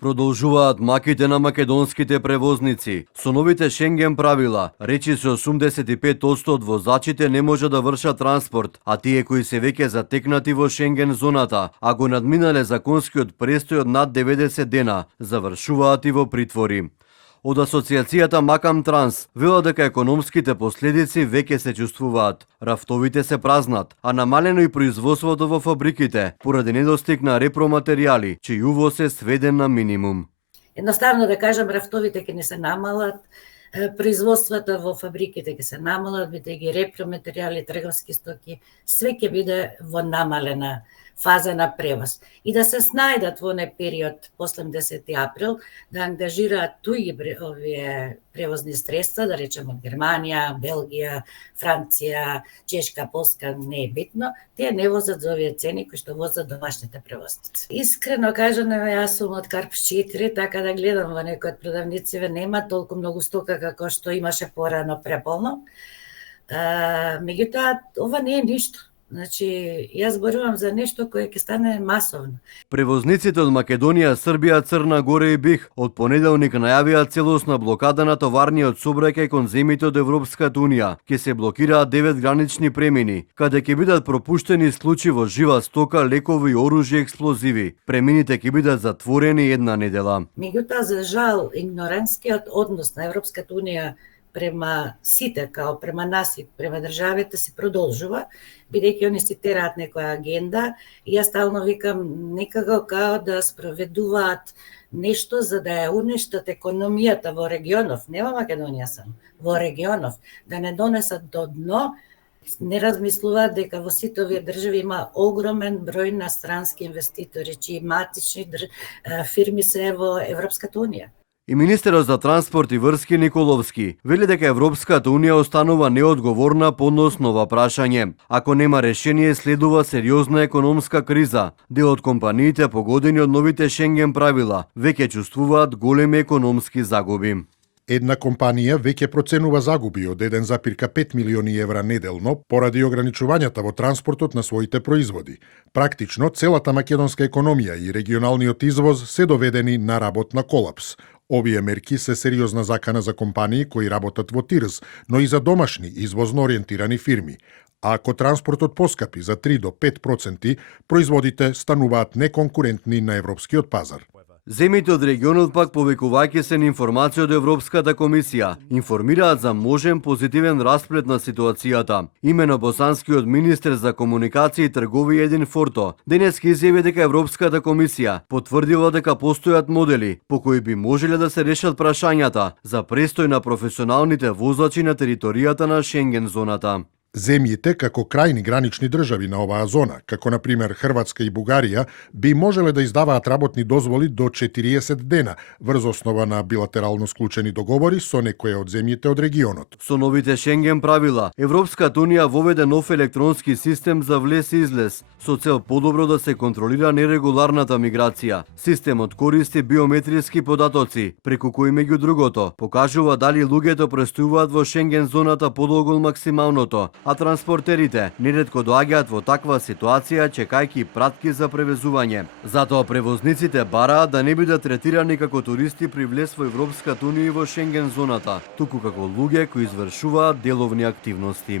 Продолжуваат маките на македонските превозници. Со новите Шенген правила, речи се 85% од возачите не може да вршат транспорт, а тие кои се веќе затекнати во Шенген зоната, а го надминале законскиот престој од над 90 дена, завршуваат и во притвори. Од Асоциацијата Макам Транс велат дека економските последици веќе се чувствуваат. Рафтовите се празнат, а намалено и производството во фабриките поради недостиг на репроматеријали, чиј увоз е сведен на минимум. Едноставно да кажам, рафтовите ќе не се намалат, производството во фабриките ќе се намалат, бидејќи репроматеријали, трговски стоки, све ќе биде во намалена фаза на превоз. И да се снајдат во не период после 10 април, да ангажираат туи овие превозни средства, да речеме од Германија, Белгија, Франција, Чешка, Полска, не е битно, тие не возат за овие цени кои што возат домашните превозници. Искрено кажано, јас сум од Карп 4, така да гледам во некои од продавниците нема толку многу стока како што имаше порано преполно. Меѓутоа, ова не е ништо. Значи, јас зборувам за нешто кое ќе стане масовно. Превозниците од Македонија, Србија, Црна Гора и Бих од понеделник најавија целосна блокада на товарниот сообраќај кон земјите од Европската унија. Ќе се блокираат 9 гранични премини, каде ќе бидат пропуштени исклучиво жива стока, лекови, оружје и експлозиви. Премините ќе бидат затворени една недела. Меѓутоа, за жал, игнорантскиот однос на Европската унија према сите, као према нас и према државите се продолжува, бидејќи они цитираат некоја агенда и јас стално викам некако као да спроведуваат нешто за да ја уништат економијата во регионов, не во Македонија само, во регионов, да не донесат до дно, не размислуваат дека во сите овие држави има огромен број на странски инвеститори, чии матични фирми се во Европската унија. И министерот за транспорт и врски Николовски вели дека Европската унија останува неодговорна по однос на ова прашање. Ако нема решение, следува сериозна економска криза. Дел од компаниите погодени од новите Шенген правила веќе чувствуваат големи економски загуби. Една компанија веќе проценува загуби од 1,5 милиони евра неделно поради ограничувањата во транспортот на своите производи. Практично, целата македонска економија и регионалниот извоз се доведени на работна колапс. Овие мерки се сериозна закана за компании кои работат во ТИРЗ, но и за домашни извозно ориентирани фирми. А ако транспортот поскапи за 3 до 5%, производите стануваат неконкурентни на европскиот пазар. Земјите од регионот пак, повикувајќи се на информација од Европската комисија, информираат за можен позитивен расплет на ситуацијата. Имено босанскиот министер за комуникација и трговија Един Форто денеска изјави дека Европската комисија потврдила дека постојат модели по кои би можеле да се решат прашањата за престој на професионалните возачи на територијата на Шенген зоната. Земјите како крајни гранични држави на оваа зона, како на пример Хрватска и Бугарија, би можеле да издаваат работни дозволи до 40 дена врз основа на билатерално склучени договори со некои од земјите од регионот. Со новите Шенген правила, Европската унија воведе нов електронски систем за влез и излез со цел подобро да се контролира нерегуларната миграција. Системот користи биометриски податоци, преку кои меѓу другото покажува дали луѓето престојуваат во Шенген зоната подолго од максималното, а транспортерите неретко доаѓаат во таква ситуација чекајќи пратки за превезување. Затоа превозниците бараат да не бидат третирани како туристи при влез во Европската унија и во Шенген зоната, туку како луѓе кои извршуваат деловни активности.